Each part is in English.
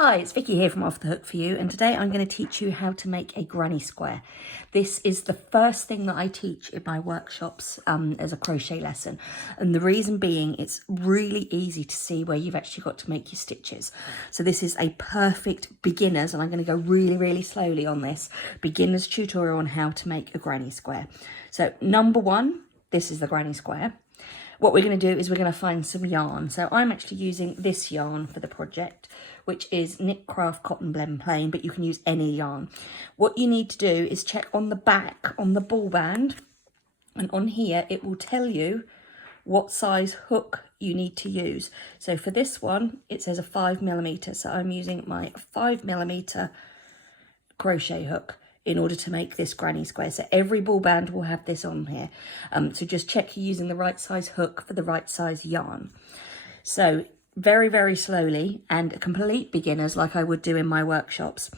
Hi, it's Vicky here from Off the Hook for You, and today I'm going to teach you how to make a granny square. This is the first thing that I teach in my workshops as a crochet lesson, and the reason being it's really easy to see where you've actually got to make your stitches. So this is a perfect beginners, and I'm going to go really slowly on this, beginners tutorial on how to make a granny square. So number one, this is the granny square. What we're going to do is we're going to find some yarn. So I'm actually using this yarn for the project, which is Knit Craft Cotton Blend Plain, but you can use any yarn. What you need to do is check on the back, on the ball band, and on here it will tell you what size hook you need to use. So for this one, it says a 5mm, so I'm using my 5mm crochet hook in order to make this granny square. So every ball band will have this on here. So just check you're using the right size hook for the right size yarn. So very slowly, and complete beginners like I would do in my workshops.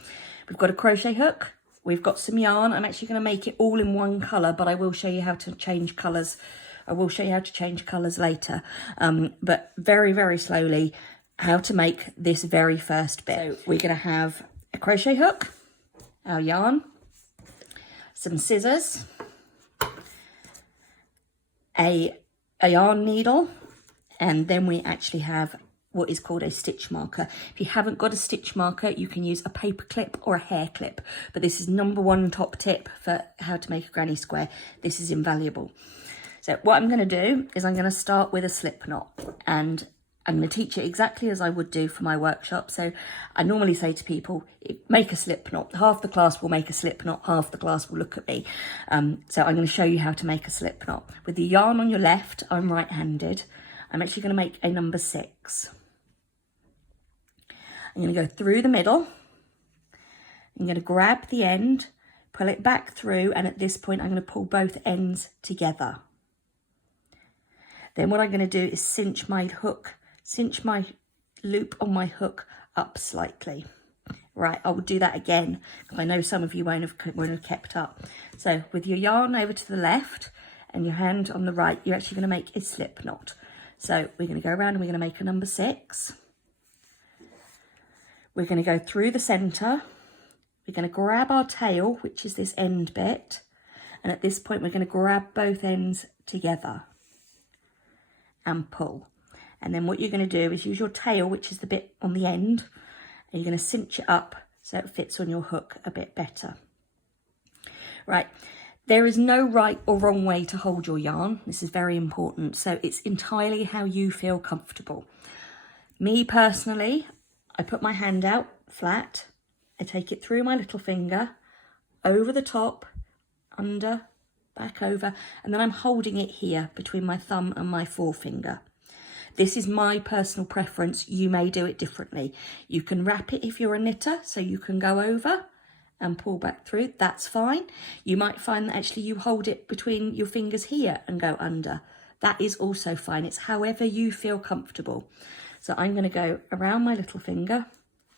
We've got a crochet hook, we've got some yarn. I'm actually going to make it all in one colour, but I will show you how to change colours. I will show you how to change colours later. But very slowly, how to make this very first bit. So we're going to have a crochet hook, our yarn, some scissors, a yarn needle, and then we actually have what is called a stitch marker. If you haven't got a stitch marker, you can use a paper clip or a hair clip, but this is number one top tip for how to make a granny square. This is invaluable. So what I'm going to do is I'm going to start with a slip knot, and I'm going to teach it exactly as I would do for my workshop. So I normally say to people, make a slip knot. Half the class will make a slip knot, half the class will look at me. So I'm going to show you how to make a slip knot. With the yarn on your left, I'm right-handed. I'm actually going to make a number 6. I'm going to go through the middle. I'm going to grab the end, pull it back through, and at this point I'm going to pull both ends together. Then what I'm going to do is cinch my loop on my hook up slightly. Right, I will do that again, because I know some of you won't have kept up. So with your yarn over to the left and your hand on the right, you're actually going to make a slip knot. So we're going to go around and we're going to make a number 6. We're going to go through the centre. We're going to grab our tail, which is this end bit. And at this point, we're going to grab both ends together and pull. And then what you're going to do is use your tail, which is the bit on the end, and you're going to cinch it up so it fits on your hook a bit better. Right. There is no right or wrong way to hold your yarn. This is very important. So it's entirely how you feel comfortable. Me personally, I put my hand out flat. I take it through my little finger, over the top, under, back over, and then I'm holding it here between my thumb and my forefinger. This is my personal preference. You may do it differently. You can wrap it if you're a knitter, so you can go over and pull back through. That's fine. You might find that actually you hold it between your fingers here and go under. That is also fine. It's however you feel comfortable. So I'm going to go around my little finger,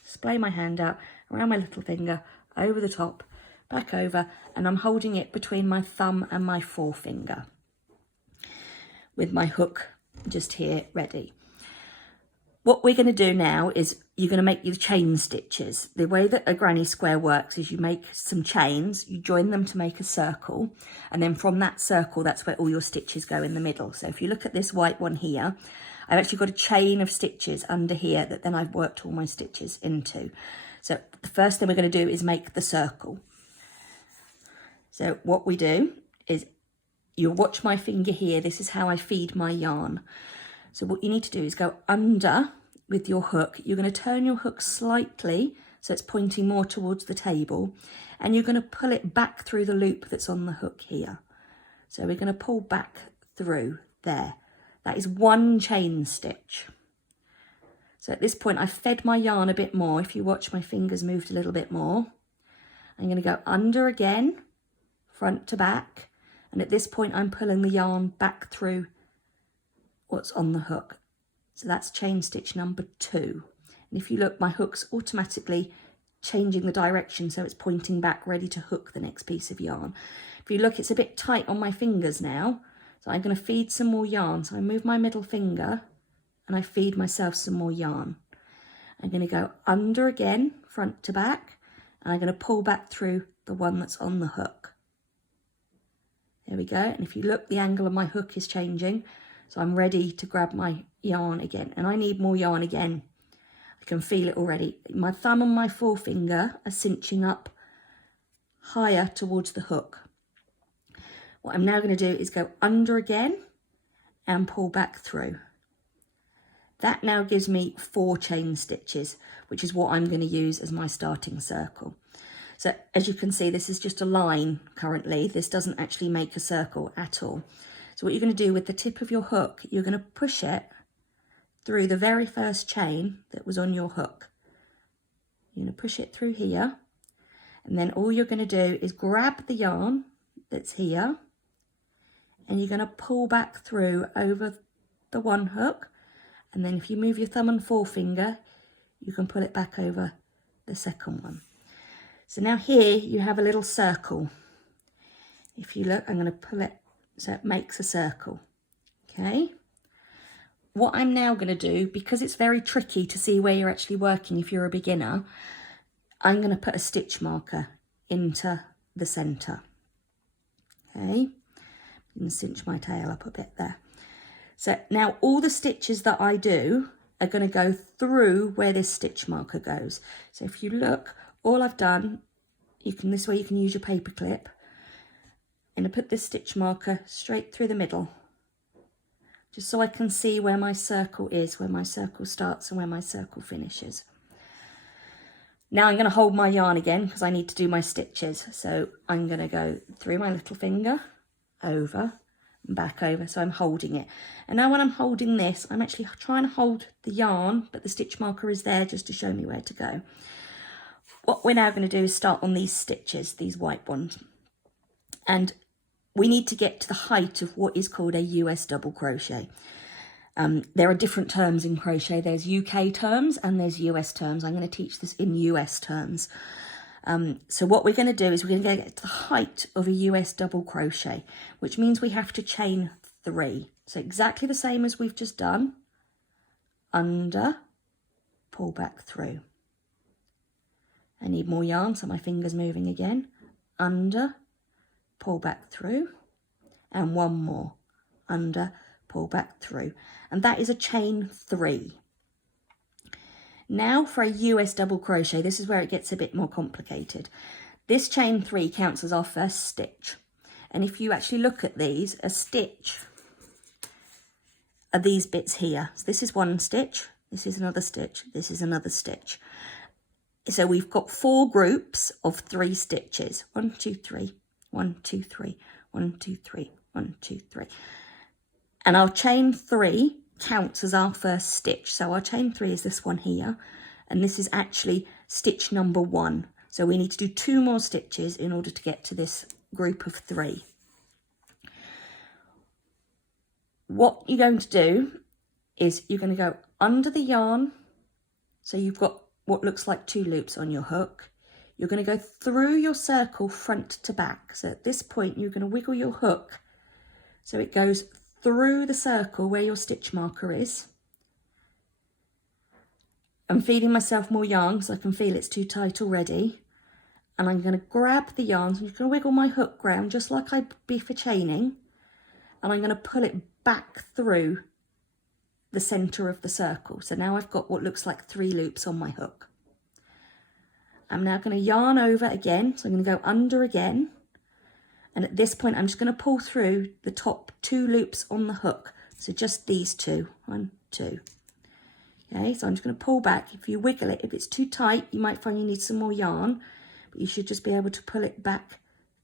splay my hand out, around my little finger, over the top, back over, and I'm holding it between my thumb and my forefinger with my hook just here ready. What we're going to do now is you're going to make your chain stitches. The way that a granny square works is you make some chains, you join them to make a circle, and then from that circle, that's where all your stitches go in the middle. So if you look at this white one here, I've actually got a chain of stitches under here that then I've worked all my stitches into. So the first thing we're going to do is make the circle. So what we do is you'll watch my finger here. This is how I feed my yarn. So what you need to do is go under with your hook. You're going to turn your hook slightly so it's pointing more towards the table, and you're going to pull it back through the loop that's on the hook here. So we're going to pull back through there. That is one chain stitch. So at this point, I've fed my yarn a bit more. If you watch, my fingers moved a little bit more. I'm going to go under again, front to back. And at this point, I'm pulling the yarn back through what's on the hook. So that's chain stitch number 2. And if you look, my hook's automatically changing the direction, so it's pointing back, ready to hook the next piece of yarn. If you look, it's a bit tight on my fingers now. So I'm going to feed some more yarn. So I move my middle finger and I feed myself some more yarn. I'm going to go under again, front to back, and I'm going to pull back through the one that's on the hook. There we go. And if you look, the angle of my hook is changing. So I'm ready to grab my yarn again. And I need more yarn again. I can feel it already. My thumb and my forefinger are cinching up higher towards the hook. What I'm now going to do is go under again and pull back through. That now gives me 4 chain stitches, which is what I'm going to use as my starting circle. So as you can see, this is just a line currently. This doesn't actually make a circle at all. So what you're going to do with the tip of your hook, you're going to push it through the very first chain that was on your hook. You're going to push it through here, and then all you're going to do is grab the yarn that's here, and you're going to pull back through over the one hook, and then if you move your thumb and forefinger, you can pull it back over the second one. So now here you have a little circle. If you look, I'm going to pull it so it makes a circle. Okay. What I'm now going to do, because it's very tricky to see where you're actually working if you're a beginner, I'm going to put a stitch marker into the centre. Okay. I'm going to cinch my tail up a bit there. So now all the stitches that I do are going to go through where this stitch marker goes. So if you look, all I've done, this way you can use your paper clip, and I put this stitch marker straight through the middle, just so I can see where my circle is, where my circle starts and where my circle finishes. Now I'm going to hold my yarn again because I need to do my stitches. So I'm going to go through my little finger, over, and back over, so I'm holding it. And now when I'm holding this, I'm actually trying to hold the yarn, but the stitch marker is there just to show me where to go. What we're now going to do is start on these stitches, these white ones. And we need to get to the height of what is called a US double crochet. There are different terms in crochet. There's UK terms and there's US terms. I'm going to teach this in US terms. So what we're going to do is we're going to get to the height of a US double crochet, which means we have to chain 3. So exactly the same as we've just done. Under, pull back through. I need more yarn, so my finger's moving again. Under, pull back through, and one more. Under, pull back through. And that is a chain 3. Now for a US double crochet, this is where it gets a bit more complicated. This chain 3 counts as our first stitch. And if you actually look at these, a stitch are these bits here. So this is one stitch, this is another stitch, this is another stitch. So we've got 4 groups of 3 stitches. 1, 2, 3, 1, 2, 3, 1, 2, 3, 1, 2, 3. And our chain 3 counts as our first stitch. So our chain 3 is this one here, and this is actually stitch number 1. So we need to do 2 more stitches in order to get to this group of 3. What you're going to do is you're going to go under the yarn. So you've got what looks like 2 loops on your hook. You're going to go through your circle front to back. So at this point, you're going to wiggle your hook so it goes through the circle where your stitch marker is. I'm feeding myself more yarn because I can feel it's too tight already. And I'm going to grab the yarn, and I'm going to wiggle my hook round just like I'd be for chaining. And I'm going to pull it back through the centre of the circle. So now I've got what looks like 3 loops on my hook. I'm now going to yarn over again, so I'm going to go under again, and at this point I'm just going to pull through the top 2 loops on the hook, so just these 2, 1, 2. Okay, so I'm just going to pull back. If you wiggle it, if it's too tight, you might find you need some more yarn, but you should just be able to pull it back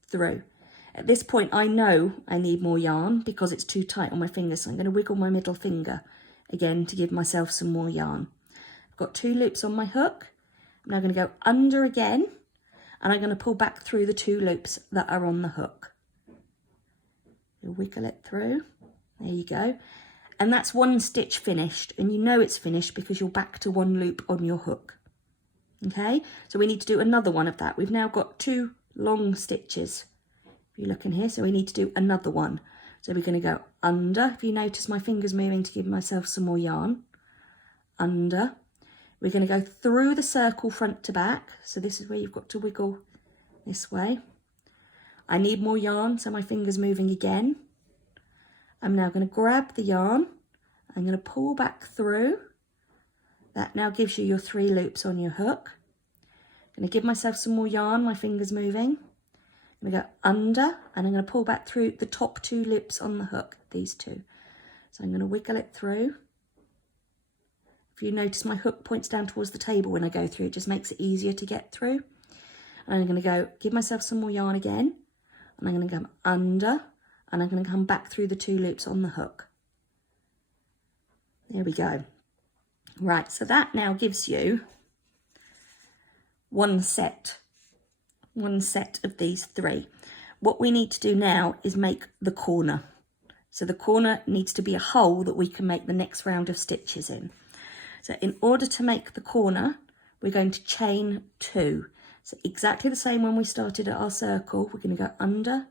through. At this point I know I need more yarn because it's too tight on my fingers, so I'm going to wiggle my middle finger again to give myself some more yarn. I've got 2 loops on my hook. I'm now going to go under again, and I'm going to pull back through the 2 loops that are on the hook. You'll wiggle it through. There you go. And that's 1 stitch finished, and you know it's finished because you're back to 1 loop on your hook. Okay, so we need to do another one of that. We've now got 2 long stitches. If you look in here, so we need to do another one. So we're going to go under. If you notice my fingers moving to give myself some more yarn. Under. We're going to go through the circle front to back. So this is where you've got to wiggle this way. I need more yarn, so my finger's moving again. I'm now going to grab the yarn. I'm going to pull back through. That now gives you your 3 loops on your hook. I'm going to give myself some more yarn, my finger's moving. I'm going to go under, and I'm going to pull back through the top 2 loops on the hook, these 2. So I'm going to wiggle it through. If you notice, my hook points down towards the table when I go through, it just makes it easier to get through. And I'm going to go, give myself some more yarn again, and I'm going to come under, and I'm going to come back through the 2 loops on the hook. There we go. Right, so that now gives you one set of these 3. What we need to do now is make the corner. So the corner needs to be a hole that we can make the next round of stitches in. So in order to make the corner, we're going to chain 2. So exactly the same when we started at our circle, we're going to go under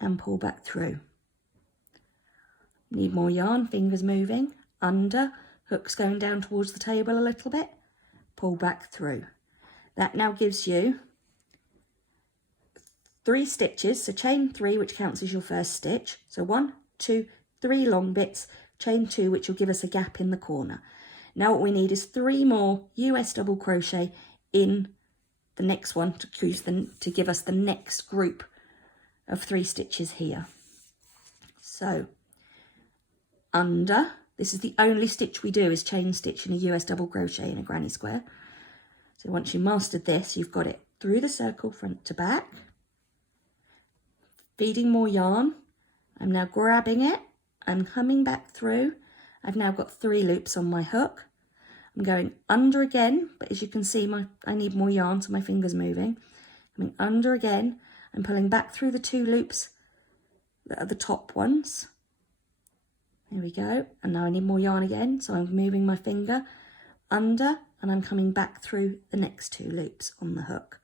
and pull back through. Need more yarn, fingers moving, under, hooks going down towards the table a little bit, pull back through. That now gives you 3 stitches, so chain 3, which counts as your first stitch. So 1, 2, 3 long bits, chain 2, which will give us a gap in the corner. Now what we need is 3 more US double crochet in the next one to give us the next group of 3 stitches here. So under, this is the only stitch we do is chain stitch in a US double crochet in a granny square. So once you mastered this, you've got it through the circle front to back, feeding more yarn. I'm now grabbing it, I'm coming back through. I've now got 3 loops on my hook. I'm going under again, but as you can see, I need more yarn, so my finger's moving. Coming under again, I'm pulling back through the 2 loops that are the top ones. There we go. And now I need more yarn again, so I'm moving my finger under, and I'm coming back through the next 2 loops on the hook.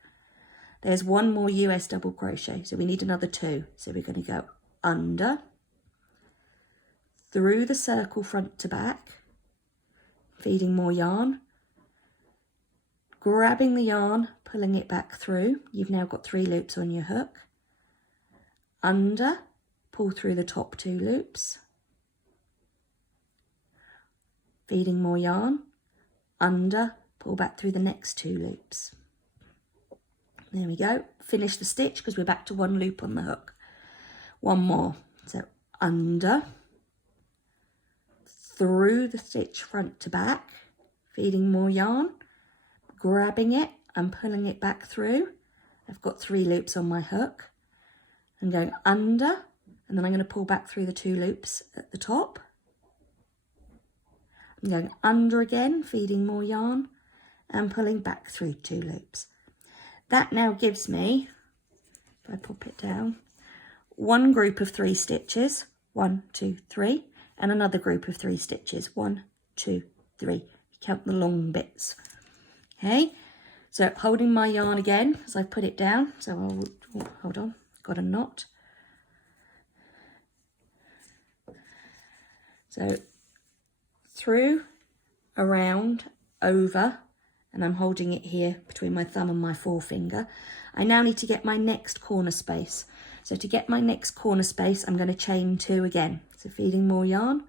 There's 1 more US double crochet, so we need another 2. So we're going to go under, through the circle front to back, feeding more yarn, grabbing the yarn, pulling it back through. You've now got 3 loops on your hook. Under, pull through the top 2 loops, feeding more yarn, under, pull back through the next 2 loops. There we go. Finish the stitch because we're back to 1 loop on the hook. 1 more. So under, through the stitch front to back, feeding more yarn, grabbing it and pulling it back through. I've got 3 loops on my hook. I'm going under, and then I'm going to pull back through the 2 loops at the top. I'm going under again, feeding more yarn and pulling back through 2 loops. That now gives me, if I pop it down, 1 group of 3 stitches, 1, 2, 3, and another group of 3 stitches, 1, 2, 3. Count the long bits. Okay, so holding my yarn again as I put it down. So hold on, got a knot. So through, around, over, and I'm holding it here between my thumb and my forefinger. I now need to get my next corner space. So to get my next corner space, I'm going to chain 2 again. So feeding more yarn,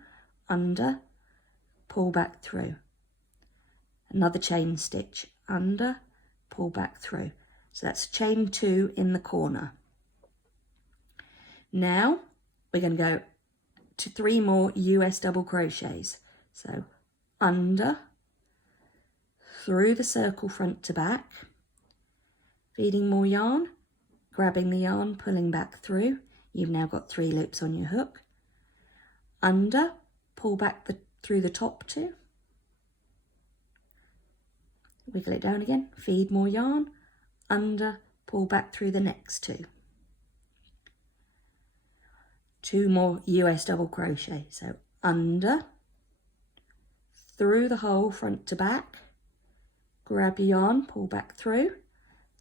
under, pull back through. Another chain stitch, under, pull back through. So that's chain 2 in the corner. Now we're going to go to 3 more US double crochets. So under, through the circle front to back, feeding more yarn, grabbing the yarn, pulling back through. You've now got 3 loops on your hook. Under, pull back through the top 2. Wiggle it down again, feed more yarn, under, pull back through the next 2. 2 more US double crochet. So under, through the hole front to back, grab your yarn, pull back through,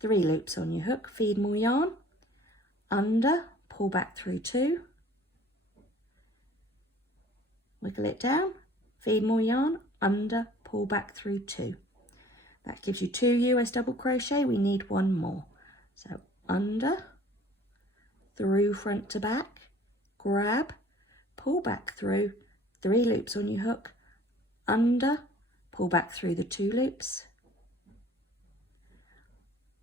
3 loops on your hook, feed more yarn, under, pull back through 2, wiggle it down, feed more yarn, under, pull back through 2. That gives you 2 US double crochet. We need 1 more. So under, through front to back, grab, pull back through, 3 loops on your hook, under, pull back through the 2 loops,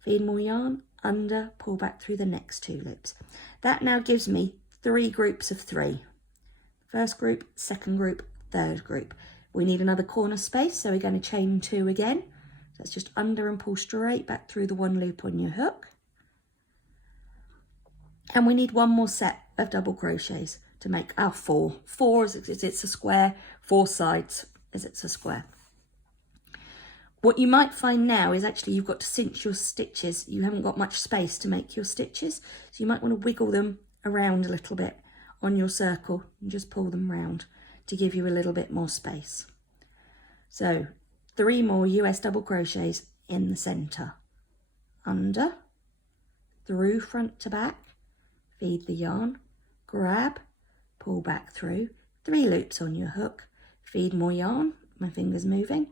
feed more yarn, under, pull back through the next 2 loops. That now gives me 3 groups of 3. First group, second group, third group. We need another corner space, so we're going to chain 2 again. So it's just under and pull straight back through the 1 loop on your hook. And we need 1 more set of double crochets to make our 4. 4 as it's a square, 4 sides as it's a square. What you might find now is actually you've got to cinch your stitches. You haven't got much space to make your stitches, so you might want to wiggle them around a little bit on your circle and just pull them round to give you a little bit more space. So 3 more US double crochets in the center, under, through front to back, feed the yarn, grab, pull back through, 3 loops on your hook, feed more yarn, my finger's moving,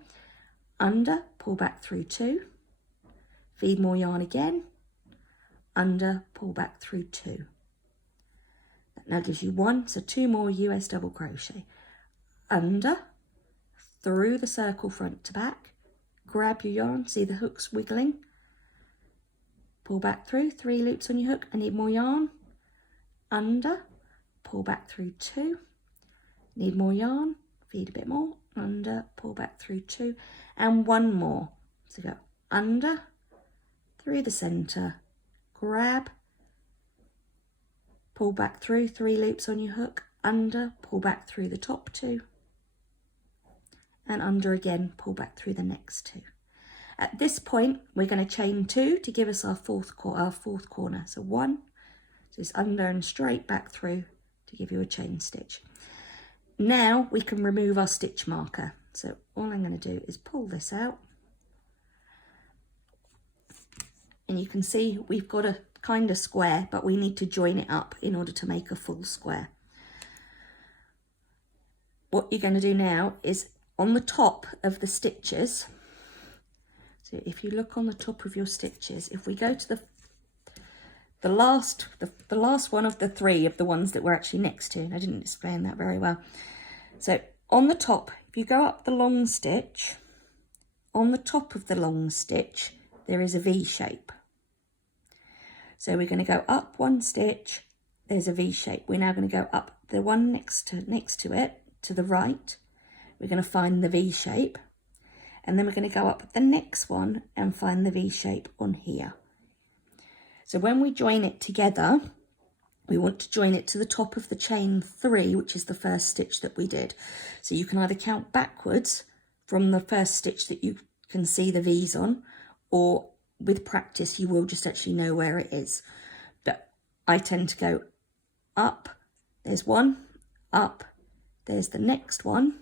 under, pull back through 2, feed more yarn again, under, pull back through 2. That now gives you 1, so 2 more US double crochet, under, through the circle front to back, grab your yarn, see the hooks wiggling, pull back through, 3 loops on your hook, I need more yarn, under, pull back through 2, need more yarn, feed a bit more, under, pull back through 2, and 1 more. So go under, through the center, grab, pull back through, 3 loops on your hook, under, pull back through the top 2, and under again, pull back through the next 2. At this point, we're going to chain 2 to give us our fourth corner. So 1, so it's under and straight back through to give you a chain stitch. Now we can remove our stitch marker. So all I'm going to do is pull this out. And you can see we've got a kind of square, but we need to join it up in order to make a full square. What you're going to do now is on the top of the stitches, so if you look on the top of your stitches, if we go to the last one of the 3 of the ones that we're actually next to, and I didn't explain that very well. So on the top, if you go up the long stitch, on the top of the long stitch, there is a V shape. So we're going to go up 1 stitch, there's a V shape. We're now going to go up the one next to it, to the right. We're going to find the V shape, and then we're going to go up the next one and find the V shape on here. So when we join it together, we want to join it to the top of the chain 3, which is the first stitch that we did. So you can either count backwards from the first stitch that you can see the V's on, or with practice you will just actually know where it is. But I tend to go up, there's 1, up, there's the next one,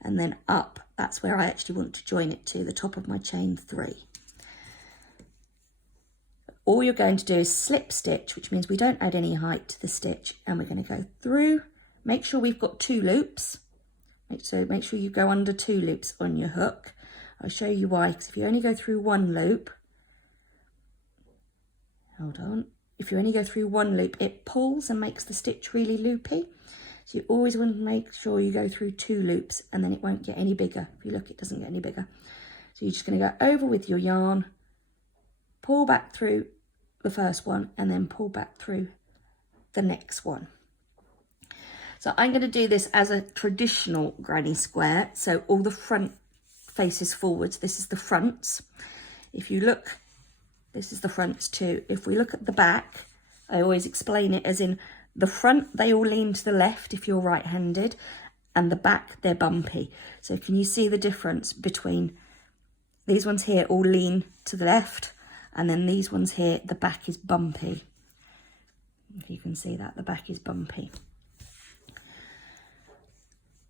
and then up. That's where I actually want to join it to, the top of my chain 3. All you're going to do is slip stitch, which means we don't add any height to the stitch, and we're going to go through. Make sure we've got 2 loops. Make sure you go under 2 loops on your hook. I'll show you why, because if you only go through 1 loop, hold on, if you only go through 1 loop, it pulls and makes the stitch really loopy. So you always want to make sure you go through 2 loops, and then it won't get any bigger. If you look, it doesn't get any bigger. So you're just going to go over with your yarn, pull back through the first one, and then pull back through the next one. So I'm going to do this as a traditional granny square. So all the front faces forwards. This is the fronts. If you look, this is the fronts too. If we look at the back, I always explain it as in the front, they all lean to the left if you're right-handed, and the back, they're bumpy. So can you see the difference between these ones here all lean to the left, and then these ones here, the back is bumpy. If you can see that, the back is bumpy.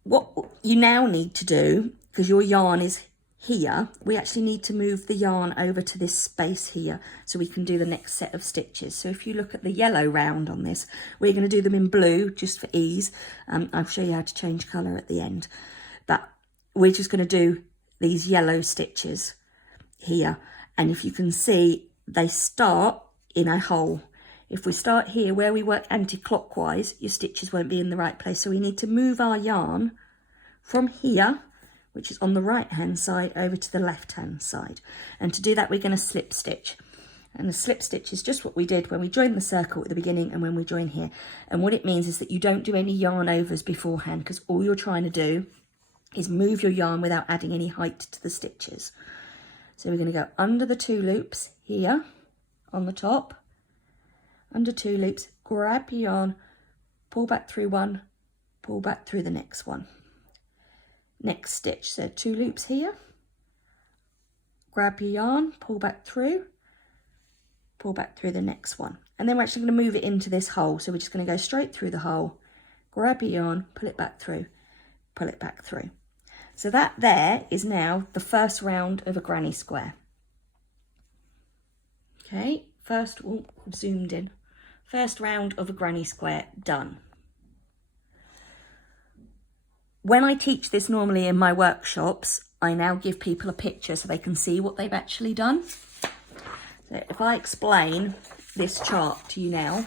What you now need to do, because your yarn is here, we actually need to move the yarn over to this space here so we can do the next set of stitches. So if you look at the yellow round on this, we're going to do them in blue just for ease. I'll show you how to change colour at the end. But we're just going to do these yellow stitches here. And if you can see, they start in a hole. If we start here where we work anti-clockwise, your stitches won't be in the right place. So we need to move our yarn from here, which is on the right hand side, over to the left hand side. And to do that, we're going to slip stitch. And the slip stitch is just what we did when we joined the circle at the beginning and when we join here. And what it means is that you don't do any yarn overs beforehand, because all you're trying to do is move your yarn without adding any height to the stitches. So we're going to go under the 2 loops here on the top, under 2 loops, grab your yarn, pull back through one, pull back through the next one. Next stitch, so 2 loops here, grab your yarn, pull back through the next one. And then we're actually going to move it into this hole. So we're just going to go straight through the hole, grab your yarn, pull it back through, pull it back through. So that there is now the first round of a granny square. Okay, first, I've zoomed in. First round of a granny square done. When I teach this normally in my workshops, I now give people a picture so they can see what they've actually done. So if I explain this chart to you now,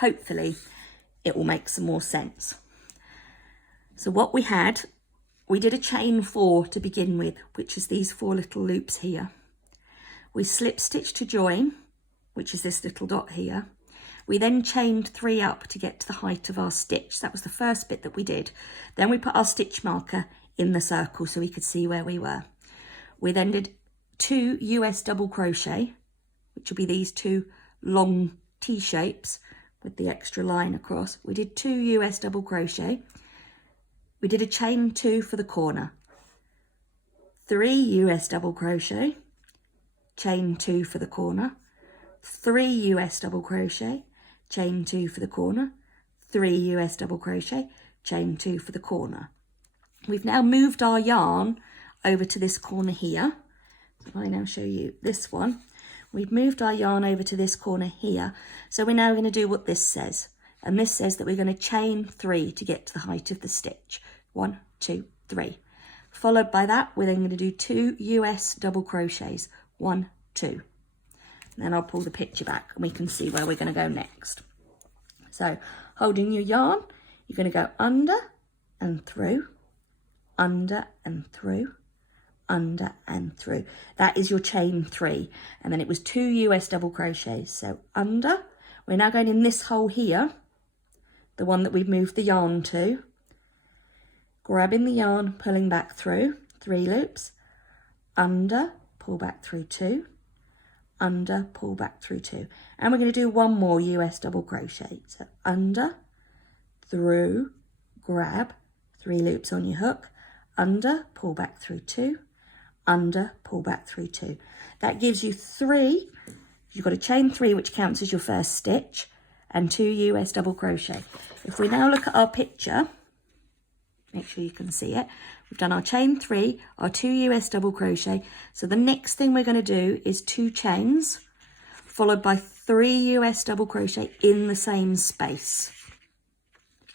hopefully it will make some more sense. So what we did a chain 4 to begin with, which is these 4 little loops here. We slip stitched to join, which is this little dot here. We then chained 3 up to get to the height of our stitch. That was the first bit that we did. Then we put our stitch marker in the circle so we could see where we were. We then did 2 US double crochet, which will be these 2 long T shapes with the extra line across. We did 2 US double crochet. We did a chain 2 for the corner, 3 US double crochet, chain 2 for the corner, 3 US double crochet, chain 2 for the corner, 3 US double crochet, chain 2 for the corner. We've now moved our yarn over to this corner here. If I now show you this one, we've moved our yarn over to this corner here. So we're now going to do what this says. And this says that we're going to chain 3 to get to the height of the stitch. 1, 2, 3. Followed by that, we're then going to do 2 US double crochets. 1, 2. And then I'll pull the picture back and we can see where we're going to go next. So holding your yarn, you're going to go under and through, under and through, under and through. That is your chain 3. And then it was 2 US double crochets. So under, we're now going in this hole here, the one that we've moved the yarn to, grabbing the yarn, pulling back through, 3 loops, under, pull back through 2, under, pull back through 2. And we're going to do 1 more US double crochet. So under, through, grab, 3 loops on your hook, under, pull back through 2, under, pull back through 2. That gives you 3. You've got a chain 3, which counts as your first stitch, and 2 US double crochet. If we now look at our picture, make sure you can see it. We've done our chain 3, our 2 US double crochet. So the next thing we're going to do is 2 chains, followed by 3 US double crochet in the same space.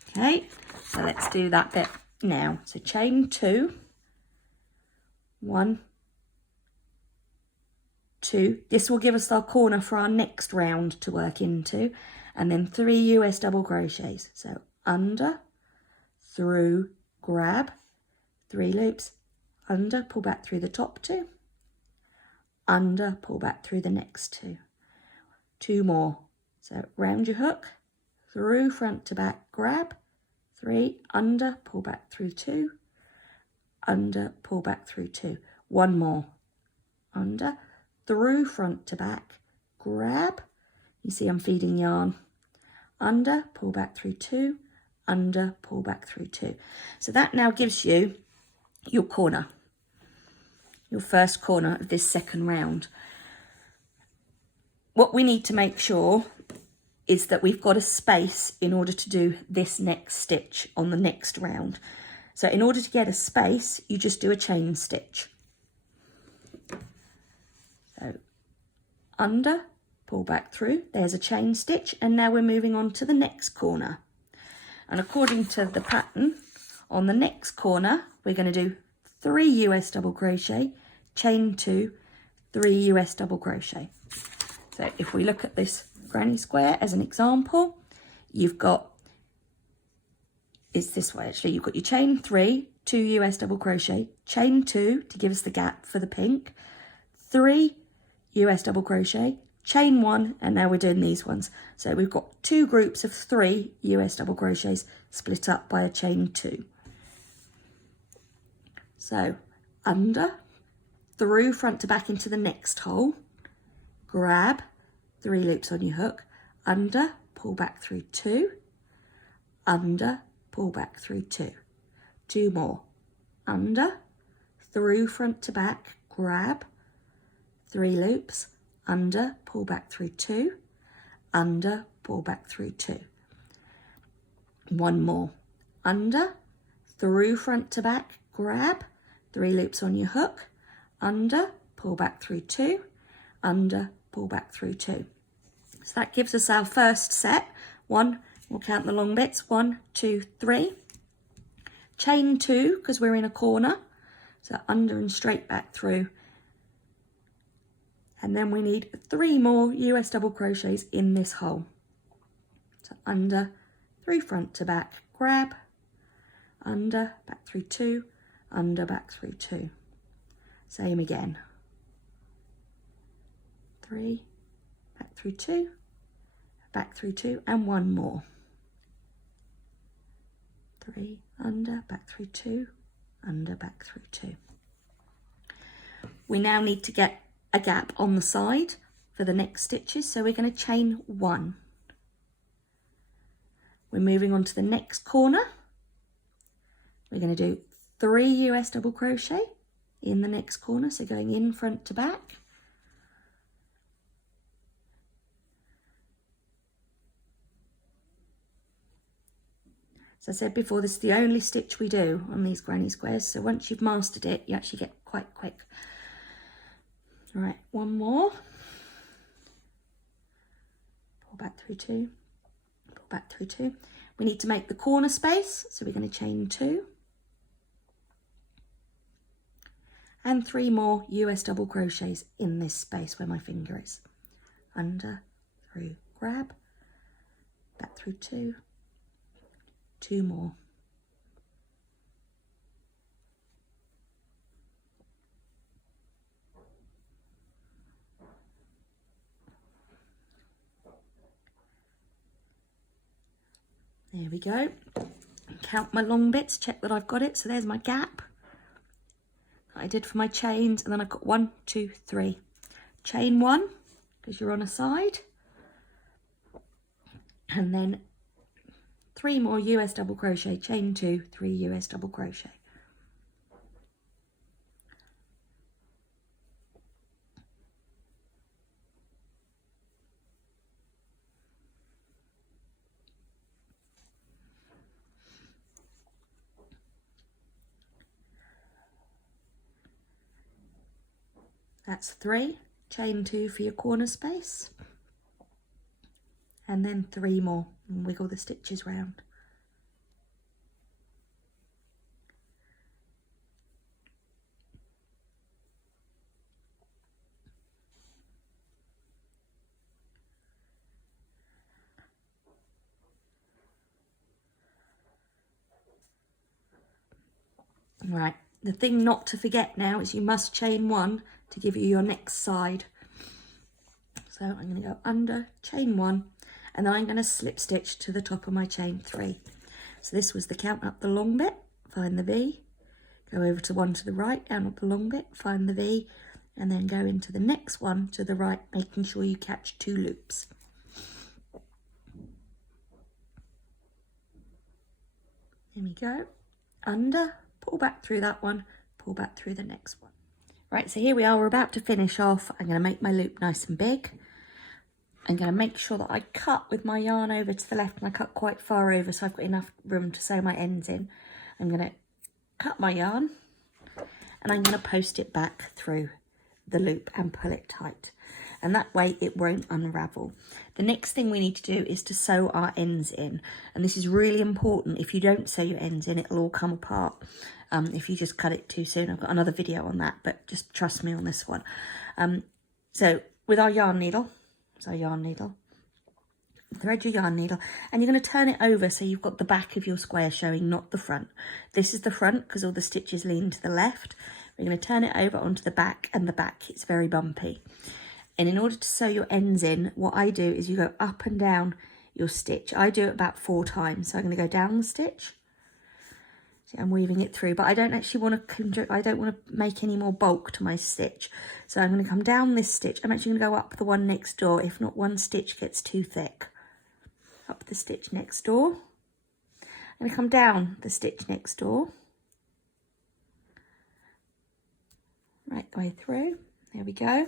Okay, so let's do that bit now. So chain 2, 1, 2. This will give us our corner for our next round to work into. And then 3 US double crochets. So under, through, grab, 3 loops, under, pull back through the top 2, under, pull back through the next 2. 2 more. So round your hook, through, front to back, grab, 3, under, pull back through 2, under, pull back through 2. 1 more. Under, through, front to back, grab. You see I'm feeding yarn. Under, pull back through 2, under, pull back through 2. So that now gives you your corner, your first corner of this second round. What we need to make sure is that we've got a space in order to do this next stitch on the next round. So in order to get a space, you just do a chain stitch. So under, pull back through, there's a chain stitch, and now we're moving on to the next corner. And according to the pattern On the next corner, we're going to do 3 US double crochet, chain 2, 3 US double crochet. So if we look at this granny square as an example, you've got, it's this way actually, you've got your chain 3, 2 US double crochet, chain 2 to give us the gap for the pink, 3 US double crochet, chain 1, and now we're doing these ones. So we've got 2 groups of 3 US double crochets split up by a chain 2. So under, through front to back into the next hole, grab 3 loops on your hook, under, pull back through 2, under, pull back through 2. 2 more, under, through front to back, grab 3 loops, under, pull back through 2, under, pull back through 2. 1 more, under, through front to back, grab 3 loops on your hook, under, pull back through 2, under, pull back through 2. So that gives us our first set. 1, we'll count the long bits, 1, 2, 3. Chain 2, because we're in a corner, so under and straight back through. And then we need 3 more US double crochets in this hole. So under, through front to back, grab, under, back through 2, under, back through 2. Same again. 3, back through 2, back through 2, and 1 more. 3, under, back through 2, under, back through 2. We now need to get a gap on the side for the next stitches, so we're going to chain 1. We're moving on to the next corner. We're going to do 3 US double crochet in the next corner, so going in front to back. As I said before, this is the only stitch we do on these granny squares, so once you've mastered it, you actually get quite quick. All right, 1 more. Pull back through 2, pull back through 2. We need to make the corner space, so we're going to chain 2. And 3 more US double crochets in this space where my finger is. Under, through, grab, back through 2. 2 more. There we go. Count my long bits, check that I've got it. So there's my gap that I did for my chains, and then I've got 1, 2, 3. Chain 1, because you're on a side, and then 3 more US double crochet, chain 2, 3 US double crochet. That's 3, chain 2 for your corner space, and then 3 more, and wiggle the stitches round. Right, the thing not to forget now is you must chain 1 to give you your next side. So I'm going to go under, chain 1, and then I'm going to slip stitch to the top of my chain 3. So this was the count up the long bit, find the V, go over to one to the right, down up the long bit, find the V, and then go into the next one to the right, making sure you catch 2 loops. There we go, under, pull back through that one, pull back through the next one. Right, so here we are, we're about to finish off. I'm going to make my loop nice and big. I'm going to make sure that I cut with my yarn over to the left, and I cut quite far over so I've got enough room to sew my ends in. I'm going to cut my yarn, and I'm going to post it back through the loop and pull it tight. and that way it won't unravel. The next thing we need to do is to sew our ends in, and this is really important. If you don't sew your ends in, it'll all come apart if you just cut it too soon. I've got another video on that, but just trust me on this one. So with our yarn needle, thread your yarn needle, and you're going to turn it over so you've got the back of your square showing, not the front. This is the front because all the stitches lean to the left. We're going to turn it over onto the back, and the back is very bumpy. And in order to sew your ends in, what I do is you go up and down your stitch. I do it about 4 times. So I'm going to go down the stitch. See, I'm weaving it through, but I don't actually want to make any more bulk to my stitch. So I'm going to come down this stitch. I'm actually going to go up the one next door. If not, one stitch gets too thick. Up the stitch next door. I'm going to come down the stitch next door. Right the way through. There we go.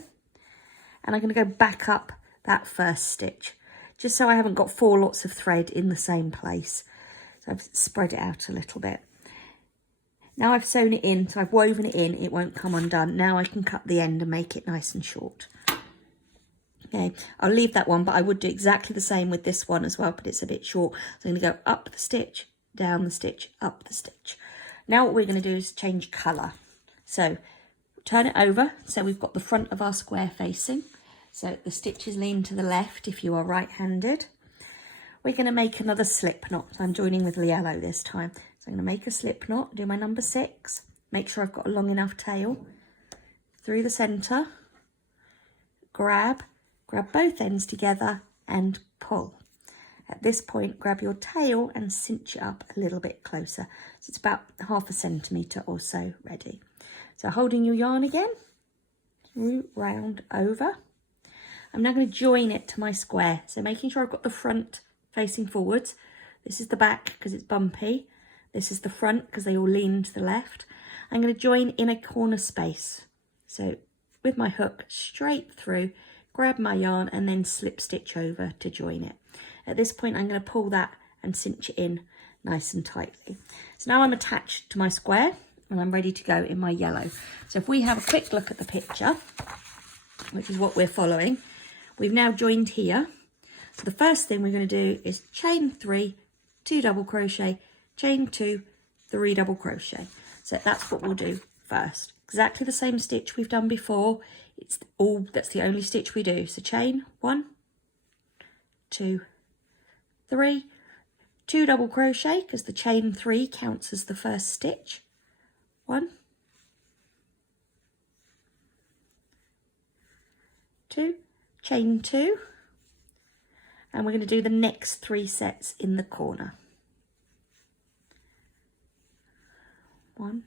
And I'm going to go back up that first stitch, just so I haven't got 4 lots of thread in the same place. So I've spread it out a little bit. Now I've sewn it in, so I've woven it in, it won't come undone. Now I can cut the end and make it nice and short. Okay, I'll leave that one, but I would do exactly the same with this one as well, but it's a bit short. So I'm going to go up the stitch, down the stitch, up the stitch. Now what we're going to do is change colour. So turn it over, so we've got the front of our square facing. So the stitches lean to the left if you are right-handed. We're going to make another slip knot. So I'm joining with the yellow this time. So I'm going to make a slip knot, do my number 6. Make sure I've got a long enough tail. Through the centre, grab both ends together and pull. At this point, grab your tail and cinch it up a little bit closer. So it's about 1/2 centimetre or so ready. So holding your yarn again, round over. I'm now going to join it to my square. So making sure I've got the front facing forwards. This is the back because it's bumpy. This is the front because they all lean to the left. I'm going to join in a corner space. So with my hook straight through, grab my yarn and then slip stitch over to join it. At this point, I'm going to pull that and cinch it in nice and tightly. So now I'm attached to my square and I'm ready to go in my yellow. So if we have a quick look at the picture, which is what we're following, we've now joined here. So the first thing we're going to do is chain 3, 2 double crochet, chain 2, 3 double crochet. So that's what we'll do first. Exactly the same stitch we've done before. That's the only stitch we do. So chain 1, 2, 3, 2 double crochet because the chain 3 counts as the first stitch. 1, 2, chain 2, and we're going to do the next 3 sets in the corner. 1, 2.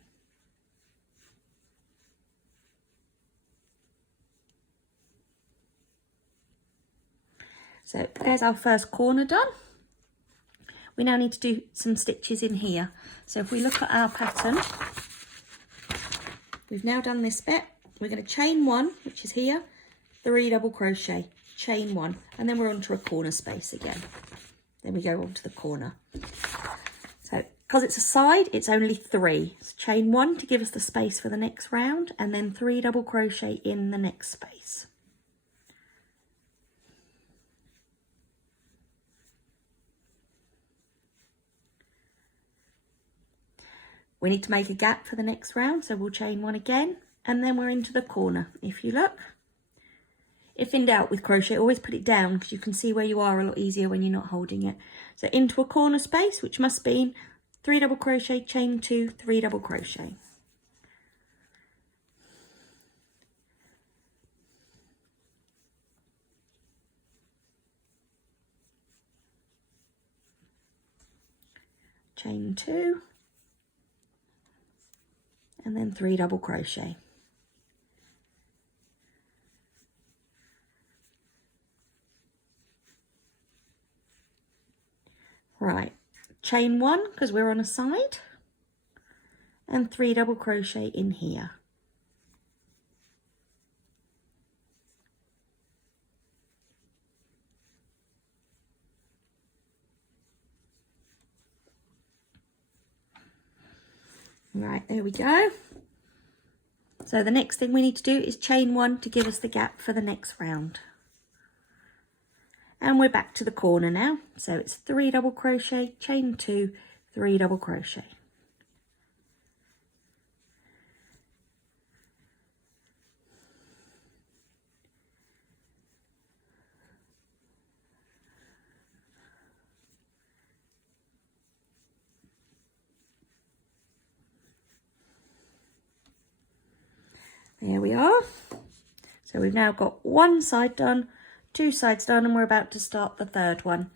So there's our first corner done. We now need to do some stitches in here. So if we look at our pattern, we've now done this bit. We're going to chain 1, which is here, 3 double crochet, chain 1, and then we're onto a corner space again. Then we go onto the corner. So because it's a side, it's only 3. So chain 1 to give us the space for the next round, and then 3 double crochet in the next space. We need to make a gap for the next round, so we'll chain 1 again, and then we're into the corner. If you look, if in doubt with crochet, always put it down because you can see where you are a lot easier when you're not holding it. So into a corner space, which must be 3 double crochet, chain 2, 3 double crochet. Chain 2. And then 3 double crochet. Right, chain 1 because we're on a side, and 3 double crochet in here. Right, there we go. So the next thing we need to do is chain 1 to give us the gap for the next round. And we're back to the corner now. So it's 3 double crochet, chain 2, 3 double crochet. There we are. So we've now got one side done, 2 sides done, and we're about to start the third one.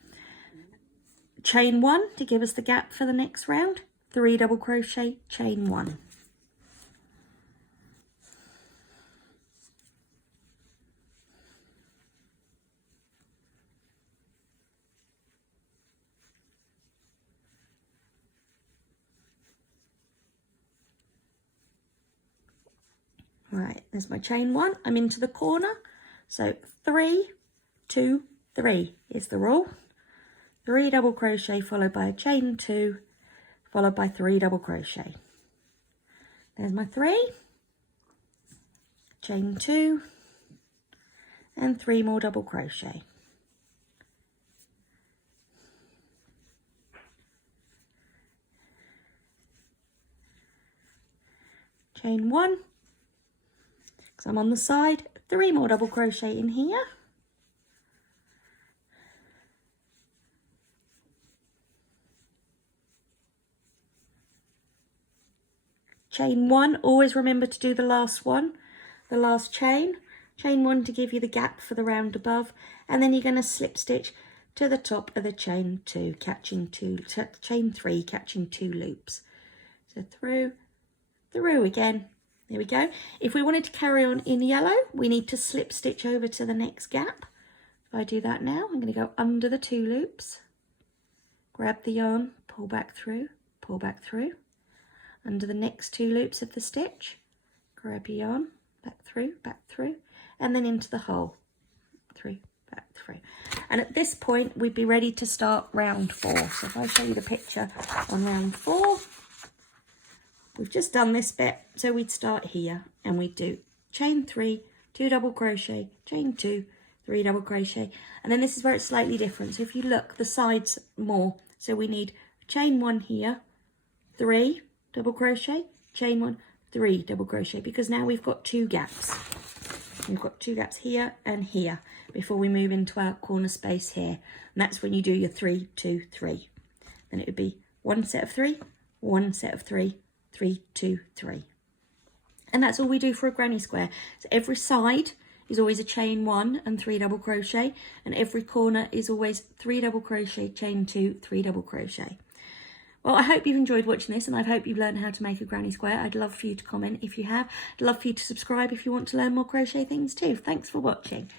Chain 1 to give us the gap for the next round, 3 double crochet, chain 1. Right, there's my chain 1. I'm into the corner. So 3, 2, 3 is the rule. 3 double crochet followed by a chain 2, followed by 3 double crochet. There's my 3, chain 2, and 3 more double crochet. Chain 1, because I'm on the side, 3 more double crochet in here. Chain 1, always remember to do the last one, the last chain. Chain 1 to give you the gap for the round above, and then you're going to slip stitch to the top of the chain 2, catching 2, chain 3, catching 2 loops. So through again. There we go. If we wanted to carry on in yellow, we need to slip stitch over to the next gap. If I do that now, I'm going to go under the 2 loops, grab the yarn, pull back through, under the next 2 loops of the stitch, grab your yarn, back through, and then into the hole, through, back through. And at this point, we'd be ready to start round 4. So if I show you the picture on round 4, we've just done this bit, so we'd start here and we'd do chain 3, 2 double crochet, chain 2, 3 double crochet, and then this is where it's slightly different. So if you look, the sides more, so we need chain 1 here, 3 double crochet, chain 1, 3 double crochet, because now we've got 2 gaps. We've got 2 gaps here and here before we move into our corner space here, and that's when you do your 3, 2, 3. Then it would be 1 set of 3, 1 set of 3, 3, 2, 3. And that's all we do for a granny square. So every side is always a chain 1 and 3 double crochet, and every corner is always 3 double crochet, chain 2, 3 double crochet. Well, I hope you've enjoyed watching this, and I hope you've learned how to make a granny square. I'd love for you to comment if you have. I'd love for you to subscribe if you want to learn more crochet things too. Thanks for watching.